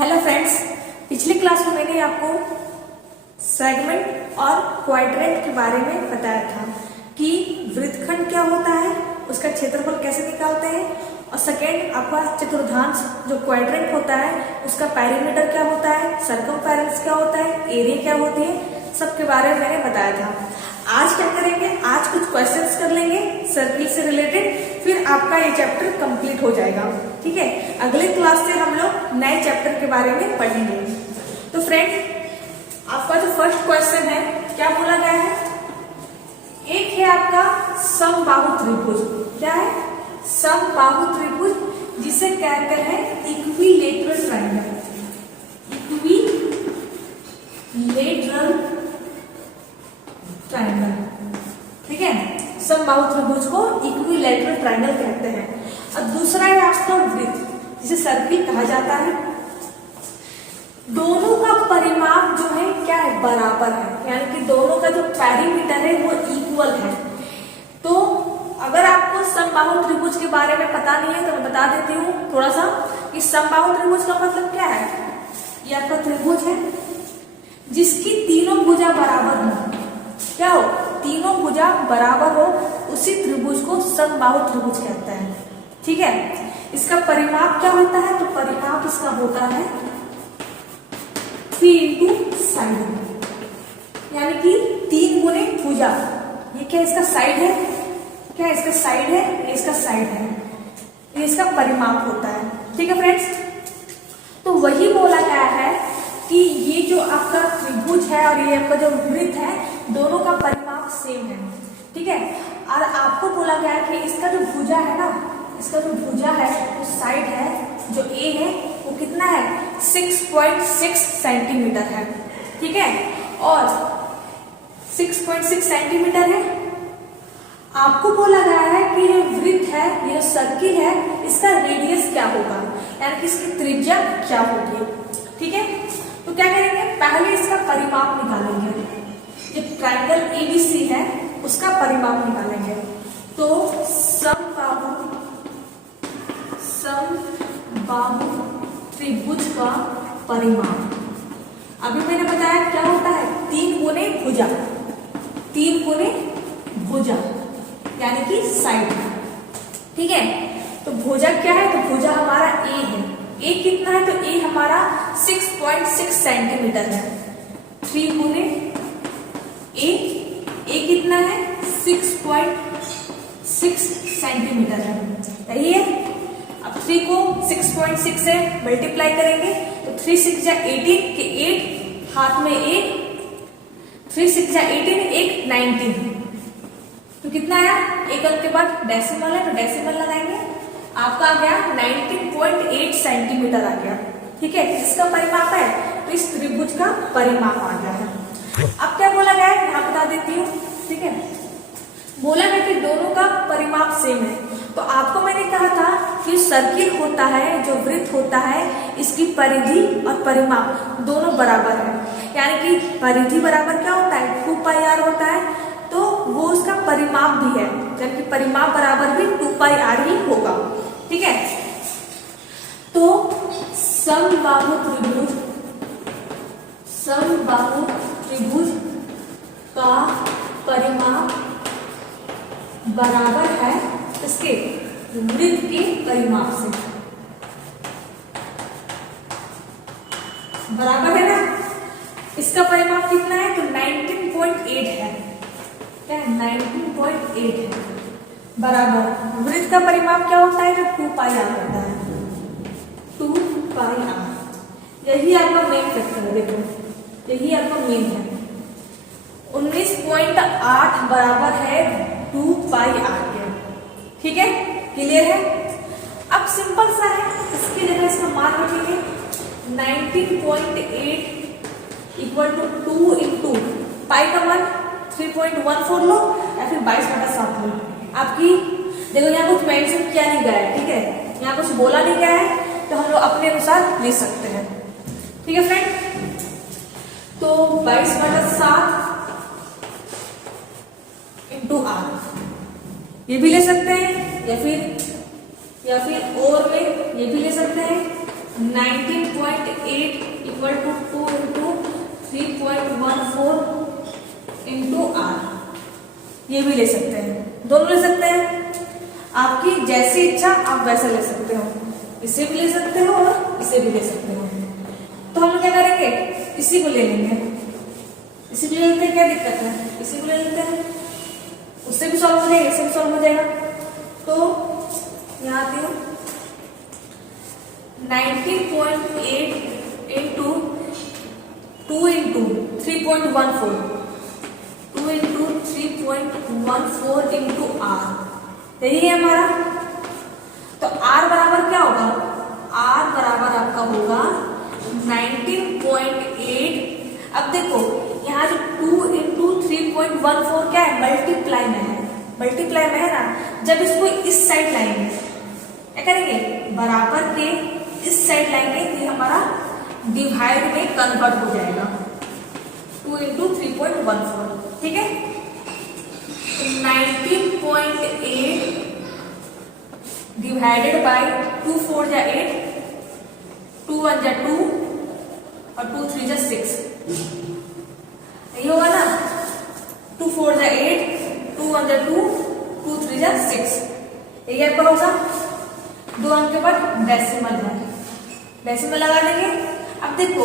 Hello friends, पिछली class में मैंने आपको सेगमेंट और क्वाड्रेंट के बारे में बताया था कि वृत्तखंड क्या होता है, उसका क्षेत्रफल कैसे निकालते हैं, और सेकेंड आपका चतुर्थांश जो क्वाड्रेंट होता है उसका पेरीमीटर क्या होता है, सर्कमफेरेंस क्या होता है, एरिया क्या होती है, सबके बारे में मैंने बताया था। आज क्या करेंगे, आज कुछ क्वेश्चंस कर लेंगे सर्किल से रिलेटेड, फिर आपका ये चैप्टर कंप्लीट हो जाएगा। ठीक है, अगले क्लास से हम लोग नए चैप्टर के बारे में पढ़ेंगे। तो फ्रेंड, आपका जो फर्स्ट क्वेश्चन है क्या बोला गया है, एक है आपका समबाहु त्रिभुज। क्या है? समबाहु त्रिभुज, जिसे कहते हैं इक्विलेटरल ट्रायंगल। इक्विलेटरल ट्रायंगल, ठीक है, समबाहु त्रिभुज को इक्विलेटरल ट्रायंगल कहते हैं। और दूसरा है आपका वृत्त, जिसे सर्किल कहा जाता है। दोनों का परिमाप जो है क्या है, बराबर है, यानी कि दोनों का जो पेरीमीटर है वो इक्वल है। तो अगर आपको समबाहु त्रिभुज के बारे में पता नहीं है तो मैं बता देती हूँ थोड़ा सा कि समबाहु त्रिभुज का मतलब क्या है। ये आपका त्रिभुज है जिसकी तीनों भुजा बराबर हो। क्या हो? तीनों भुजा बराबर हो, उसी त्रिभुज को समबाहु त्रिभुज कहते हैं। ठीक है, इसका परिमाप क्या होता है, तो परिमाप इसका होता है 3 into साइड, यानी कि 3 गुने भुजा। ये क्या इसका साइड है, क्या इसका साइड है, ये इसका साइड है, ये इसका परिमाप होता है। ठीक है फ्रेंड्स, तो वही बोला गया है कि ये जो आपका त्रिभुज है और ये आपका जो वृत्त है, दोनों का परिमाप सेम है। ठीक है, और आपको बोला गया है कि इसका जो भुजा है ना, इसका जो भुजा है, जो साइड है, जो ए है, वो कितना है, 6.6 सेंटीमीटर है। ठीक है, और 6.6 सेंटीमीटर है। आपको बोला गया है कि ये वृत्त है, ये सर्किल है, इसका रेडियस क्या होगा, यानी कि इसकी त्रिज्या क्या होगी। ठीक है, तो क्या करेंगे, पहले इसका परिमाप निकालेंगे। जो ट्रायंगल एबीसी है उसका परिमाप निकालेंगे। तो समबाहु त्रिभुज का परिमाप, अभी मैंने बताया क्या होता है, 3 गुने भुजा, 3 गुने भुजा यानी कि साइड। ठीक है, तो भुजा क्या है, तो भुजा हमारा ए है। ए कितना है, तो ए हमारा 6.6 सेंटीमीटर है। 3 गुने ए कितना है, 6.6 सेंटीमीटर है। सही है, अब 3 को 6.6 से मल्टीप्लाई करेंगे तो 3 6 जा 18 के 8 हाथ में 8, 3 6 जा 18, 8 19, तो कितना आया, एक अंक के बाद डेसिमल है तो डेसिमल लगाएंगे, आपका आ गया 19.8 सेंटीमीटर आ गया। ठीक है, इसका परिमाप है, तो इस त्रिभुज का परिमाप आ गया है। अब क्या बोला गया है, यहाँ बता देती हूँ। ठीक है, बोला है कि दोनों का परिमाप सेम है। तो आपको मैंने कहा था कि सर्किल होता है, जो वृत्त होता है, इसकी परिधि और परिमाप दोनों बराबर है। यानी कि परिधि बराबर क्या होता है, 2πr होता है, तो वो उसका परिमाप भी है, जबकि परिमाप बराबर भी 2πr ही होगा। ठीक है, तो समबाहु त्रिभुज का परिमाप बराबर है इसके वृत्त के परिमाप से। बराबर है ना, इसका परिमाप कितना है, तो 19.8 है। क्या है, 19.8 है, बराबर वृत्त का परिमाप क्या होता है, जो 2πr होता है, 2πr। यही आपका मेन फैक्टर है, देखो यही आपका मेन है। 19.8 बराबर है 2πr के। ठीक है, क्लियर है। अब सिंपल सा है, इसकी जगह इसका मान रखेंगे 19.8 इक्वल टू 2 इंटू पाई का मान 3.14 लो या फिर 22/7 लो। आपकी देखो यहाँ कुछ मेंशन किया नहीं गया है। ठीक है, यहाँ कुछ बोला नहीं गया है, तो हम लोग अपने अनुसार ले सकते हैं। ठीक है फ्रेंड, तो 22/7 इंटू r ये भी ले सकते हैं, या फिर और में ये भी ले सकते हैं 19.8 equal to 2 into 3.14 into R. ये भी ले सकते हैं, दोनों ले सकते हैं, आपकी जैसी इच्छा आप वैसा ले सकते हो, इसे भी ले सकते हो और इसे भी ले सकते हो। तो हम लोग क्या करेंगे, इसी को ले लेंगे, इसी को ले लेते हैं, क्या दिक्कत है, इसी को ले लेते हैं, उससे भी सॉल्व हो जाएगा, इससे भी सॉल्व हो जाएगा। तो यहाँ आती हूँ 19.8 into 2 into 3.14 2 into 3.14 into R, यही है हमारा। तो आर बराबर क्या होगा, आर बराबर आपका होगा 19.8। अब देखो यहाँ जो 2 इंटू 3.14 क्या है, मल्टीप्लाई में है, मल्टीप्लाई में है ना। जब इसको इस साइड लाएंगे, क्या करेंगे, बराबर के इस साइड लाएंगे, तो हमारा डिवाइड में कन्वर्ट हो जाएगा, 2 इंटू 3.14, ठीक है। 19.8 डिवाइडेड बाय 2 4 जा 8, 2 1 जा 2 और 2 3 जा 6, यही होगा ना। 2 4 जा 8, 2 1 जा 2, 2 3 जा 6, यही आपका होगा। 2 अंक के बाद डेसिमल है, डेसिमल लगा देंगे। अब देखो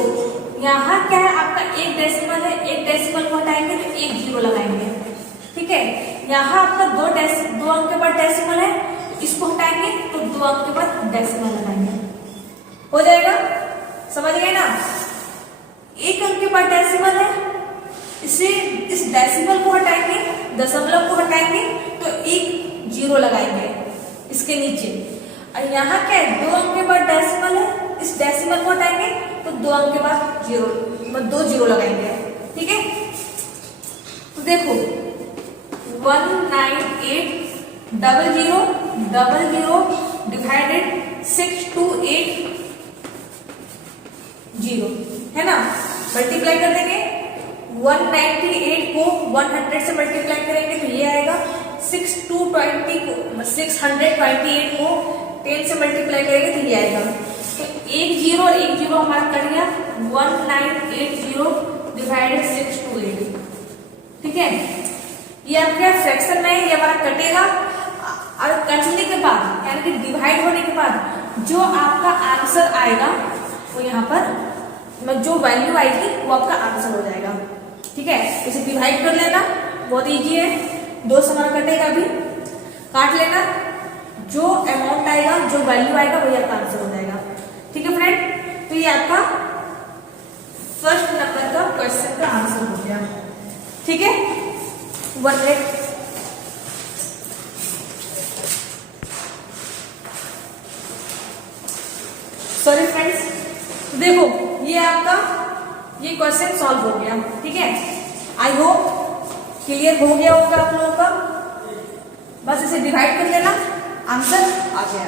यहाँ क्या है, आपका एक डेसिमल है, एक डेसिमल को हटाएंगे तो एक जीरो लगाएंगे, ठीक है। यहाँ आपका दो अंक के बाद डेसिमल है, इसको हटाएंगे तो 2 अंक के बाद डेसिमल लगाएंगे, हो जाएगा, समझ गए ना। एक अंक के बाद डेसिमल है, इसे इस डेसिमल को हटाएंगे, दशमलव को हटाएंगे तो एक जीरो लगाएंगे इसके नीचे। और यहाँ क्या है, 2 अंक के बाद डेसिमल है, इस डेसिमल को हटाएंगे तो 2 अंक के बाद जीरो, मतलब 2 जीरो लगाएंगे, ठीक है। तो देखो 1980000 डिवाइडेड 6280 है ना, मल्टीप्लाई कर देंगे। 198 को 100 से मल्टीप्लाई करेंगे तो ये आएगा। 628 को 10 से मल्टीप्लाई करेंगे तो ये आएगा। तो एक जीरो और एक जीरो हमारा कट गया, 1980 डिवाइडेड 628, ठीक है। ये आपका फ्रैक्शन में है, ये हमारा कटेगा और कटने के बाद यानी कि डिवाइड होने के बाद जो आपका आंसर आएगा वो यहाँ पर जो वैल्यू आएगी वो आपका आंसर हो जाएगा, ठीक है। इसे डिवाइड कर लेना, बहुत इजी है, 2 से हमारा कटेगा, अभी काट लेना, जो अमाउंट आएगा, जो वैल्यू आएगा वही आपका आंसर हो जाएगा, ठीक है फ्रेंड। तो ये आपका फर्स्ट नंबर का क्वेश्चन का आंसर हो गया, ठीक है। 1 मिनट, सॉरी फ्रेंड्स, देखो ये आपका ये क्वेश्चन सॉल्व हो गया, ठीक है। आई होप क्लियर हो गया होगा आप लोगों का। बस इसे डिवाइड कर लेना, आंसर आ गया।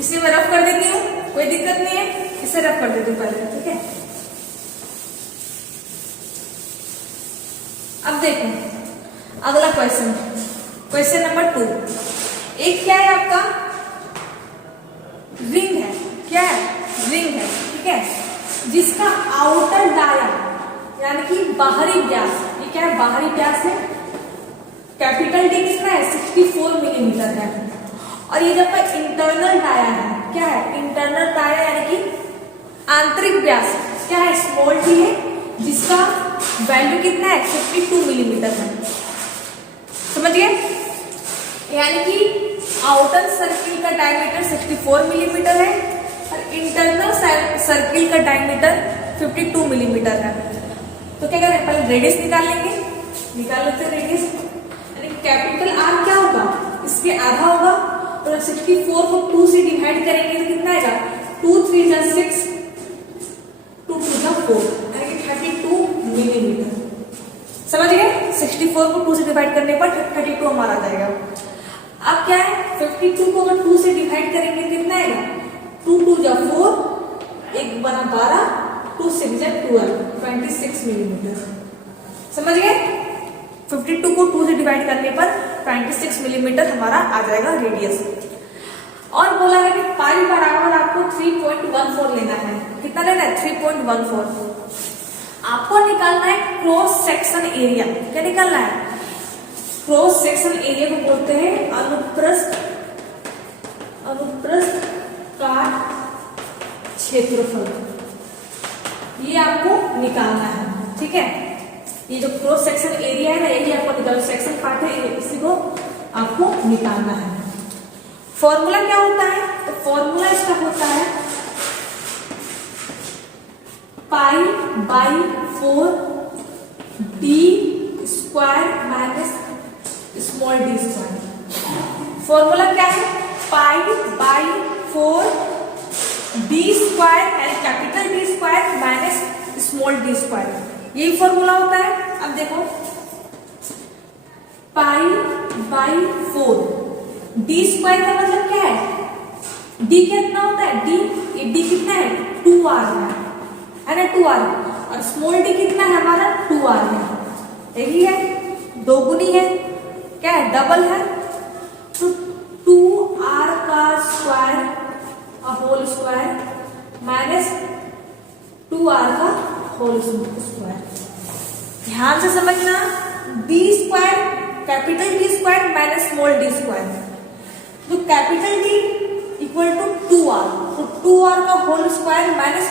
इसे मैं रफ कर देती हूँ, कोई दिक्कत नहीं है, इसे रफ कर देती हूँ पहले, ठीक है। अब देखो अगला क्वेश्चन, क्वेश्चन नंबर 2। एक क्या है आपका, रिंग है, क्या है, रिंग है, ठीक है, जिसका आउटर डाया यानी कि बाहरी व्यास, ये क्या है, बाहरी व्यास है, कैपिटल डी कितना है, 64 मिलीमीटर है। और ये जब इंटरनल डाया है, क्या है, इंटरनल डाया यानी कि आंतरिक व्यास क्या है, स्मॉल डी है, जिसका वैल्यू कितना है, 52 मिलीमीटर है, समझ गए। यानी कि आउटर सर्किल का डायमीटर 64 मिलीमीटर है और इंटरनल सर्किल का डायमीटर 52 मिलीमीटर है। तो क्या करें, पहले रेडियस निकाल लेंगे, निकाल लेते हैं रेडियस। कैपिटल आर क्या होगा, इसके आधा होगा, तो 64 को 2 से डिवाइड करेंगे तो कितना आएगा, 2 3 जा 6, 2 2 जा 4, यानी कि 32 मिलीमीटर, समझ गए। 64 को 2 से डिवाइड करने पर 32 हमारा आ जाएगा। अब क्या है, 52 को अगर 2 से डिवाइड करेंगे कितना आएगा, 2 2 जा 4, 1 बना 12, 2 6 जा 12, 26 मिलीमीटर, समझ गए। 52 को 2 से डिवाइड करने पर 26 मिलीमीटर हमारा आ जाएगा रेडियस। और बोला है कि पाई बराबर आपको 3.5 कितना है 3.14। आपको निकालना है क्रॉस सेक्शन एरिया। क्या निकालना है? क्रॉस सेक्शन एरिया को बोलते हैं अनुप्रस्थ काट क्षेत्रफल। ये आपको निकालना है, ठीक है। ये जो क्रॉस सेक्शन एरिया है ना, यही आपको निकालना, सेक्शन पार्ट है, इसी को आपको निकालना है। फॉर्मूला क्या होता है? तो फॉर्मूला इसका होता है pi by 4 D square minus small D square. Formula क्या है? Pi by 4 D square and capital D square minus small D square, यही फॉर्मूला होता है। अब देखो पाई बाई 4 डी स्क्वायर का मतलब क्या है? डी कितना होता है? डी कितना है? 2r है ना, 2r। और स्मॉल डी कितना है हमारा? 2r है। यही है, दोगुनी है, क्या है? डबल है। तो 2r का square whole square minus 2r का होल स्क्वायर। ध्यान से समझना, D square capital D square minus small D square. तो capital D equal to 2r, तो 2r का whole square minus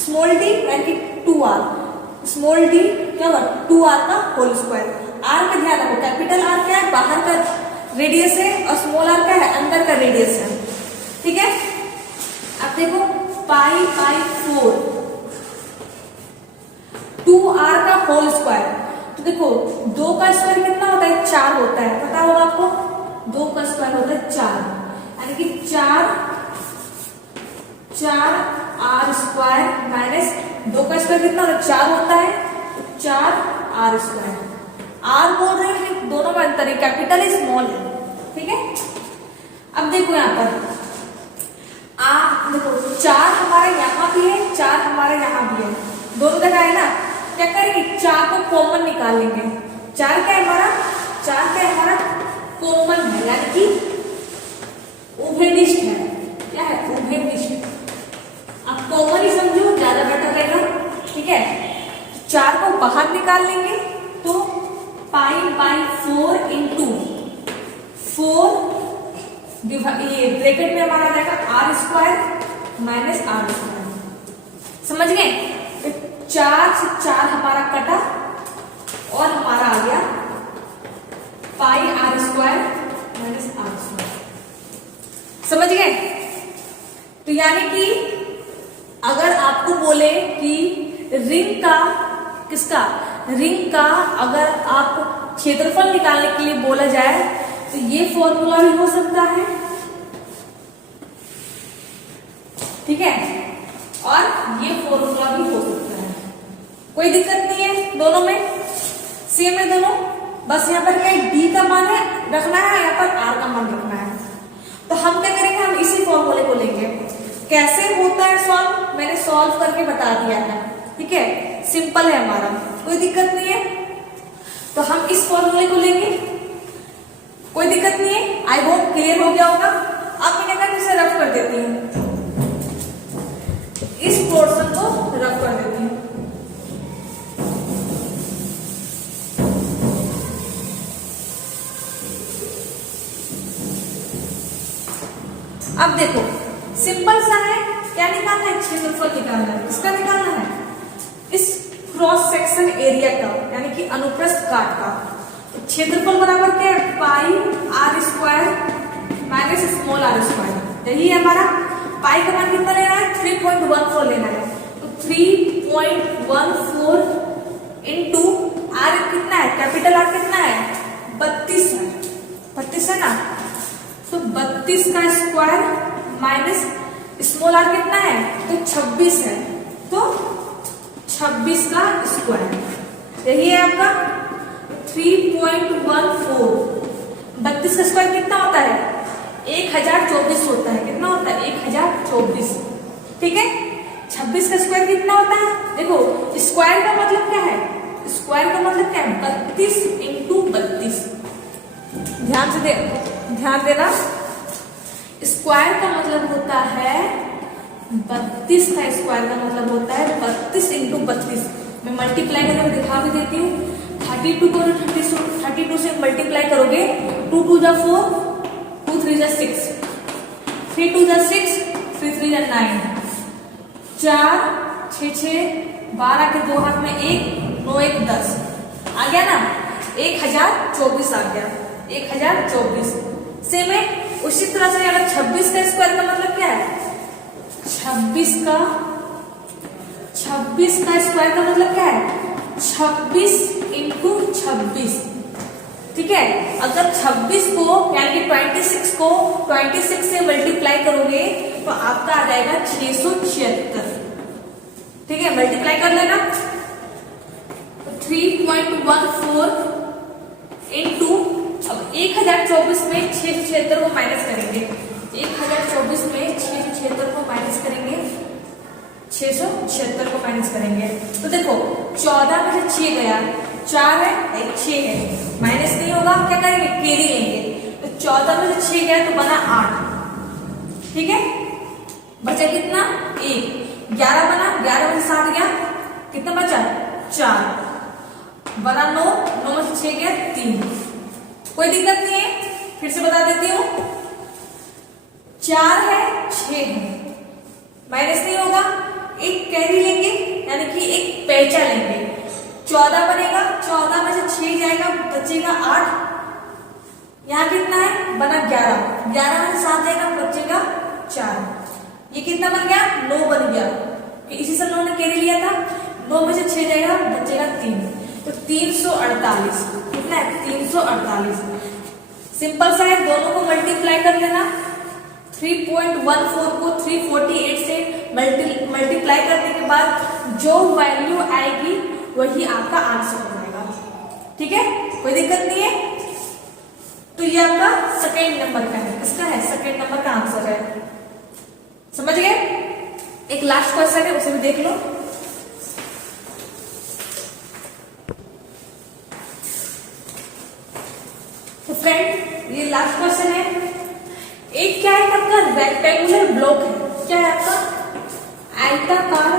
small D यानी कि 2r, स्मॉल डी क्या होगा? 2r का होल स्क्वायर। r का ध्यान रखो, कैपिटल r क्या है? बाहर का रेडियस है, और स्मॉल r क्या है? अंदर का रेडियस है, ठीक है। अब देखो पाई बाई 4 2r का होल स्क्वायर। तो देखो 2 का स्क्वायर कितना होता है? 4 होता है, पता होगा आपको। 2 का स्क्वायर होता है 4, यानी कि 4r स्क्वायर माइनस 2 का स्क्वायर कितना होता है? 4 होता है, तो 4r स्क्वायर। r बोल रहे हैं कि दोनों में अंतर है, कैपिटल है स्मॉल है, ठीक है। अब देखो यहाँ पर देखो 4 हमारा यहाँ भी है, 4 हमारा यहाँ भी है, दोनों जगह है ना। क्या करेंगे? 4 को कॉमन निकाल लेंगे। 4 क्या है हमारा? 4 क्या है हमारा? कॉमन है, यानी कि उभयनिष्ठ है। क्या है? उभयनिष्ठ। आप कॉमन ही समझो, ज्यादा बेटर रहेगा, ठीक है। 4 को बाहर निकाल लेंगे, तो पाई बाई 4 इंटू 4 ये ब्रैकेट में हमारा आ जाएगा r square minus r square. समझ गए? 4 से 4 हमारा कटा और हमारा आ गया पाई r square minus r square. समझ गए? तो यानी कि अगर आपको बोले कि रिंग का किसका? रिंग का अगर आप क्षेत्रफल निकालने के लिए बोला जाए तो ये फॉर्मूला भी हो सकता है, ठीक है, और ये फॉर्मूला भी हो सकता है। कोई दिक्कत नहीं है, दोनों में सेम है दोनों। बस यहाँ पर क्या डी का मान है रखना है, यहाँ पर आर का मान रखना है। तो हम क्या करेंगे? हम इसी फॉर्मूले को लेंगे। कैसे होता है सॉल्व? मैंने सॉल्व करके बता दिया है, ठीक है, सिंपल है हमारा, कोई दिक्कत नहीं है। तो हम इस फॉर्मूले को लेंगे, कोई दिक्कत नहीं है। आई होप क्लियर हो गया होगा। अब मैं क्या करती हूँ? इसे रफ कर देती हूँ, इस पोर्शन को रफ कर देती हूँ। अब देखो सिंपल सा है, क्या निकालना है? क्षेत्रफल निकालना है। किसका निकालना है? इस क्रॉस सेक्शन एरिया का, यानी कि अनुप्रस्थ काट का। क्षेत्रफल बराबर क्या है? पाई r square minus small r square. यही है हमारा। पाई का मान कितना लेना है? 3.14 लेना है। तो 3.14 इंटू r कितना है? कैपिटल R कितना है? 32 है, 32 है ना। तो 32 का स्क्वायर माइनस स्मॉल r कितना है? तो 26 है, तो 26 का स्क्वायर। यही है आपका 3.14। 32 का स्क्वायर कितना होता है? 1024 होता है। कितना होता है? 1024, ठीक है। 26 का स्क्वायर कितना होता है? देखो स्क्वायर का मतलब क्या है? स्क्वायर का मतलब क्या है? 32 इंटू 32। ध्यान देना, स्क्वायर का मतलब होता है 32 का स्क्वायर का मतलब होता है 32 इंटू 32। मैं मल्टीप्लाई करके दिखा भी देती हूँ। 32 को 32 से मल्टीप्लाई करोगे, 2 2 जा 4, 2 3 जा 6, 3 2 जा 6, 3 3 जा 9, 4 6 6 12 के 2 हाथ में 1, 9 1 10 आ गया ना, 1024 आ गया, 1024। सेम है उसी तरह से अगर 26 का स्क्वायर का मतलब क्या है, 26 का स्क्वायर का मतलब क्या है, 26 इंटू 26। ठीक है, अगर 26 को यानी कि 26 को 26 से मल्टीप्लाई करोगे तो आपका आ जाएगा 676। ठीक है, मल्टीप्लाई कर लेना। 3.14 इंटू, अब 1024 में 676 को माइनस करेंगे, 1024 में 676 को माइनस करेंगे, 676 को माइनस करेंगे तो देखो 14 में से 6 गया, 4 है 6 है, माइनस नहीं होगा, क्या करेंगे कैरी लेंगे, तो 14 में से 6 गया तो बना 8। ठीक है, बचा कितना 1, 11 बना, 11 में से 7 गया, कितना बचा 4, बना 9, 9 में से 6 गया 3। कोई दिक्कत नहीं है, फिर से बता देती हूँ, 4 है 6 है, माइनस नहीं होगा, एक कैरी लेंगे यानी कि एक पैचा लेंगे, 14 बनेगा, 14 में से 6 जाएगा, बचेगा 8, यहाँ कितना है बना 11, 11 में से 7 जाएगा, बचेगा 4, ये कितना बन गया 9 बन गया, इसी से 9 ने कैरी लिया था, 9 में से 6 जाएगा, बचेगा 3, तो 348, कितना है 348। सिंपल सा है, दोनों को मल्टीप्लाई कर लेना, 3.14 को 348 से मल्टीप्लाई करने के बाद जो वैल्यू आएगी वही आपका आंसर हो जाएगा। ठीक है, कोई दिक्कत नहीं है। तो ये आपका सेकेंड नंबर का है, किसका है सेकेंड नंबर का आंसर है, समझ गए। एक लास्ट क्वेश्चन है, उसे भी देख लो। तो फ्रेंड ये लास्ट क्वेश्चन है, एक क्या है आपका रेक्टेंगुलर ब्लॉक है, क्या है आपका आयताकार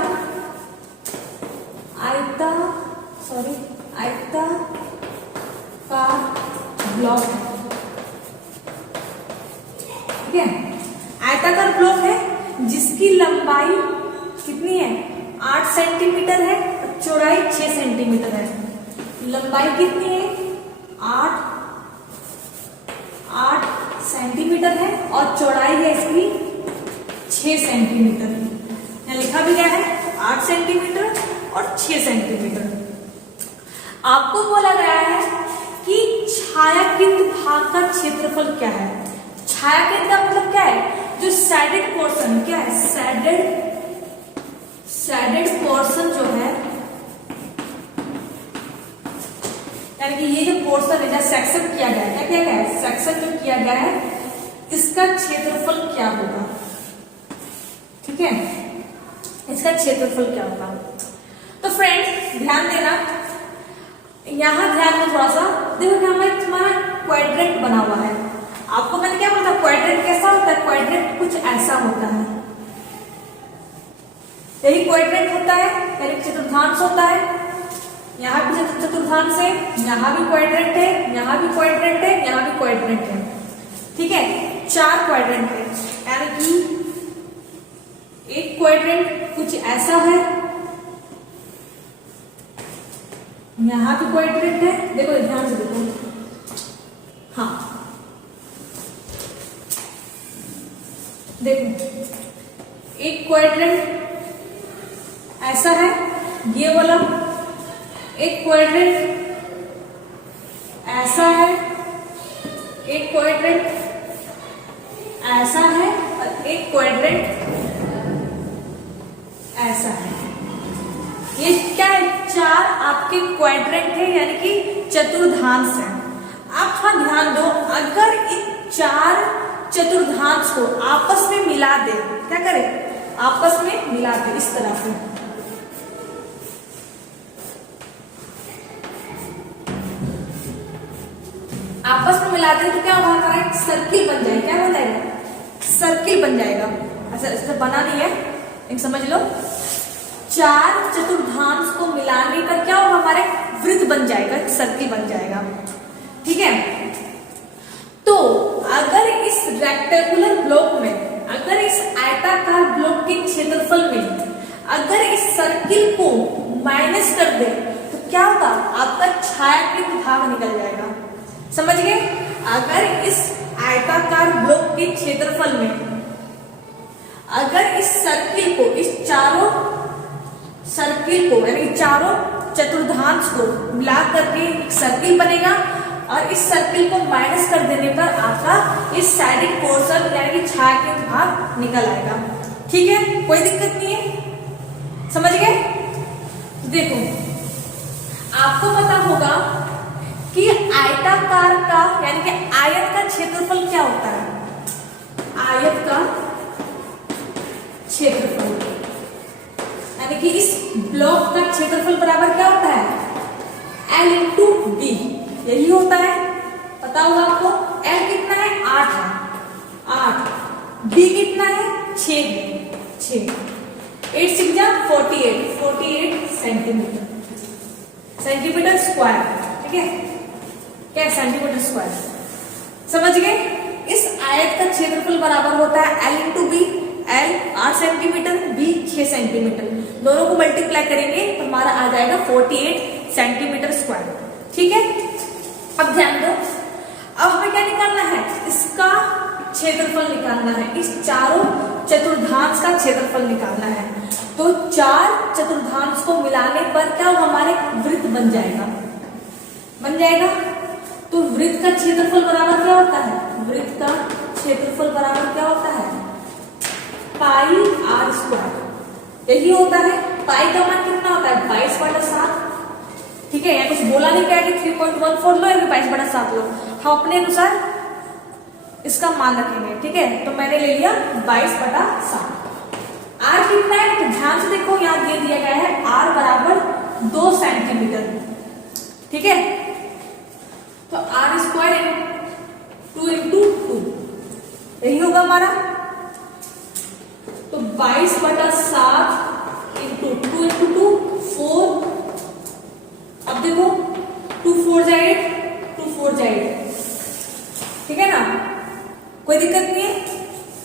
ब्लॉक है। ठीक है, आयताकार ब्लॉक है जिसकी लंबाई कितनी है 8 सेंटीमीटर है और चौड़ाई 6 सेंटीमीटर है। लंबाई कितनी है 8 सेंटीमीटर है और चौड़ाई है इसकी 6 सेंटीमीटर। यहाँ लिखा भी गया है 8 सेंटीमीटर और 6 सेंटीमीटर। आपको बोला गया है कि छायांकित भाग का क्षेत्रफल क्या है। छायांकित का मतलब क्या है, जो सैडेड पोर्शन, क्या है सैडेड पोर्शन जो है, यानी कि ये जो पोर्शन है जहाँ सेक्शन किया गया है, क्या किया गया है सेक्शन जो किया गया है, इसका क्षेत्रफल क्या होगा। ठीक है, इसका क्षेत्रफल क्या होगा। तो फ्रेंड्स ध्यान देना, यहां ध्यान में थोड़ा सा देखो कि हमारा तुम्हारा क्वाड्रेंट बना हुआ है। आपको मैंने क्या बोला था, क्वाड्रेंट कैसा होता है, क्वाड्रेंट कुछ ऐसा होता है, यही क्वाड्रेंट होता है, यानी चतुर्थांश होता है। यहाँ भी चतुर्थांश है, यहाँ भी क्वाड्रेंट है, यहाँ भी क्वाड्रेंट है, यहाँ भी क्वाड्रेंट है। ठीक है, 4 क्वाड्रेंट है, यानी कि एक क्वाड्रेंट कुछ ऐसा है, यहां भी क्वाड्रेंट है, देखो ध्यान से देखो, हाँ देखो एक क्वाड्रेंट ऐसा है, ये वाला एक क्वाड्रेंट ऐसा है, एक क्वाड्रेंट ऐसा है और एक क्वाड्रेंट ऐसा है। ये क्या है, 4 आपके क्वाड्रेंट है, यानी कि चतुर्थांश है। आप थोड़ा ध्यान दो, अगर इन 4 चतुर्थांश को आपस में मिला दे, क्या करें आपस में मिला दे इस तरह से, आपस में मिला दे तो क्या होगा, हमारा एक सर्किल बन जाएगा। क्या बन जाएगा, सर्किल बन जाएगा। अच्छा इससे बना नहीं है, एक समझ लो, चार चतुर्थांश को मिलाने पर क्या होगा, हमारा वृत्त बन जाएगा, सर्किल बन जाएगा। ठीक है, तो अगर इस रेक्टेंगुलर ब्लॉक में, अगर इस आयताकार ब्लॉक के क्षेत्रफल में अगर इस सर्किल को माइनस कर दे तो क्या होगा, आपका छायांकित भाग निकल जाएगा। समझ गए? अगर इस आयताकार ब्लॉक के क्षेत्रफल में अगर इस सर्किल को, इस चारों सर्किल को यानी चारों चतुर्थांश को मिला करके एक सर्किल बनेगा और इस सर्किल को माइनस कर देने पर आपका इस साइडिक पोर्शन यानी कि छायांकित भाग निकल आएगा। ठीक है, कोई दिक्कत नहीं है, समझ गए? देखो, आपको पता होगा कि आयताकार का यानी कि आयत का क्षेत्रफल क्या होता है, आयत का क्षेत्रफल यानी कि इस ब्लॉक का क्षेत्रफल बराबर क्या होता है, L इंटू डी, यही होता है, पता होगा आपको। L कितना है, 8 है, 8, D कितना है, 6, 8 6 जा 48 सेंटीमीटर स्क्वायर। ठीक है, क्या सेंटीमीटर स्क्वायर, समझ गए? इस आयत का क्षेत्रफल बराबर होता है L into B, L 8 centimetre, B 6 centimetre, दोनों को मल्टीप्लाई करेंगे तो हमारा आ जाएगा 48 सेंटीमीटर स्क्वायर। ठीक है, अब ध्यान दो, अब हमें क्या निकालना है, इसका क्षेत्रफल निकालना है, इस चारों चतुर्थांश का क्षेत्रफल निकालना है। तो चार चतुर्थांश को मिलाने पर क्या हमारे वृत्त बन जाएगा, बन जाएगा। तो वृत्त का क्षेत्रफल बराबर क्या होता है, वृत्त का क्षेत्रफल बराबर क्या होता है, पाई आर स्क्वायर, यही होता है। पाई का मान कितना होता है, 22/7। ठीक है, यहाँ कुछ बोला नहीं क्या कि 3.14 लो या 22/7 लो, हम अपने अनुसार इसका मान रखेंगे। ठीक है, तो मैंने ले लिया 22/7। आर कितना है, तो ध्यान से देखो, यहाँ दे दिया गया है आर बराबर 2 सेंटीमीटर। ठीक है, तो आर स्क्वायर 2 इंटू 2, यही होगा हमारा। तो 22/7 इंटू 2 इंटू 2 4। अब देखो 2 4 जा 8, 2 4 जा 8। ठीक है ना, कोई दिक्कत नहीं है।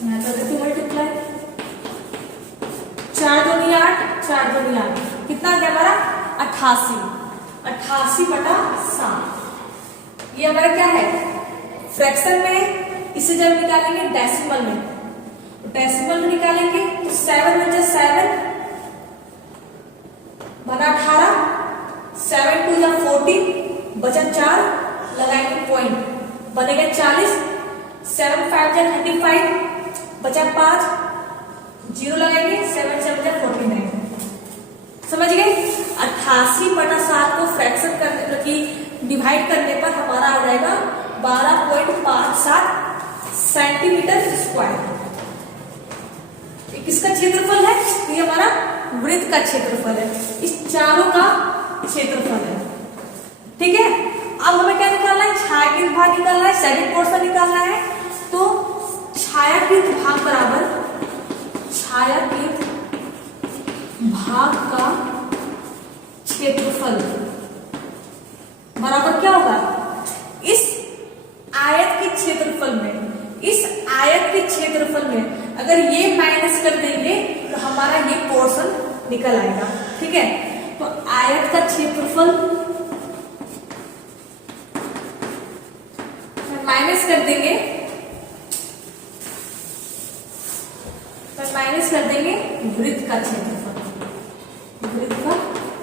मैं कर देती हूँ मल्टीप्लाई, 4 दूनी 8, 4 दूनी 8, कितना आ गया हमारा 88/7। ये हमारा क्या है, फ्रैक्शन में, इसे जब निकालेंगे डेसिमल में, डेसिमल में निकालेंगे तो 7 बचा 7 बना 18, 7 2 जा 14 बचा 4, लगाएंगे पॉइंट बनेगा 40, 7 5 जा 35 बचा 5, 0 लगाएंगे, 7 7 जा 49। समझ गए? 88/7 को फ्रैक्शन करने की डिवाइड करने पर हमारा आ जाएगा 12.57 सेंटीमीटर स्क्वायर। किसका क्षेत्रफल है, ये हमारा वृत्त का क्षेत्रफल है, इस चारों का क्षेत्रफल है। ठीक है, अब हमें क्या निकालना है, छायांकित भाग निकालना है, साइडिक पोर्शन निकालना है। तो छायांकित भाग बराबर छायांकित भाग का क्षेत्रफल बराबर क्या होगा, इस आयत के क्षेत्रफल में, इस आयत के क्षेत्रफल में अगर ये माइनस कर देंगे तो हमारा ये पोर्शन निकल आएगा। ठीक है, तो आयत का क्षेत्रफल माइनस कर देंगे, माइनस कर देंगे वृत्त का क्षेत्रफल, वृत्त का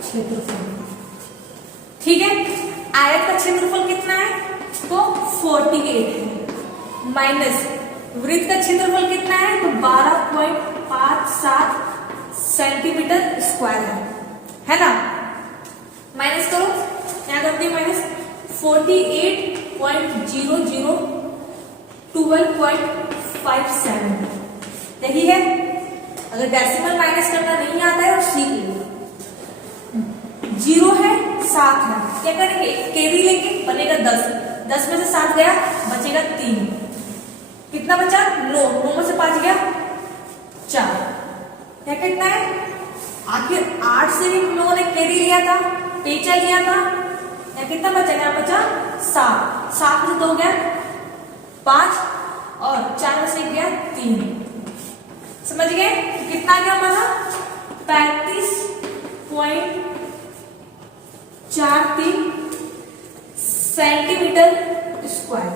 क्षेत्रफल। ठीक है, आयत का क्षेत्रफल कितना है, तो 48 है, माइनस वृत्त का क्षेत्रफल कितना है, तो 12.57 सेंटीमीटर स्क्वायर है ना। माइनस करो, क्या करते हैं माइनस, 48.00 12.57, यही है। अगर डेसिमल माइनस करना नहीं आता है और सीख लो, 0 है 7 है, क्या करेंगे, कैरी लेंगे, बनेगा 10, 10 में से 7 गया, बचेगा 3, कितना बचा 9, 9 में से 5 गया 4, यह कितना है, आखिर 8 से भी हम लोगों ने कैरी लिया था, पेचा लिया था, यह कितना बचा, यहाँ बचा 7, 7 में से 2 गया 5 और 4 में से 1 गया 3। समझ गए, तो कितना आ गया हमारा 35.43 सेंटीमीटर स्क्वायर।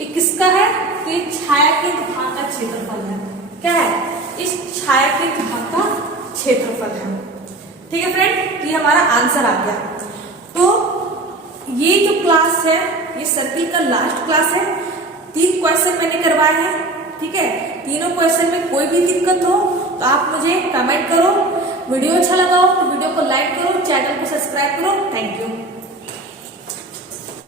ये किसका है, तो ये छायांकित भाग का क्षेत्रफल है। क्या है, इस छायांकित भाग का क्षेत्रफल है। ठीक है फ्रेंड, ये हमारा आंसर आ गया। तो ये जो क्लास है ये सर्किल का लास्ट क्लास है। 3 क्वेश्चन मैंने करवाए हैं। ठीक है, तीनों क्वेश्चन में कोई भी दिक्कत हो तो आप मुझे कमेंट करो। वीडियो अच्छा लगा हो तो वीडियो को लाइक करो, चैनल को सब्सक्राइब करो। Thank you.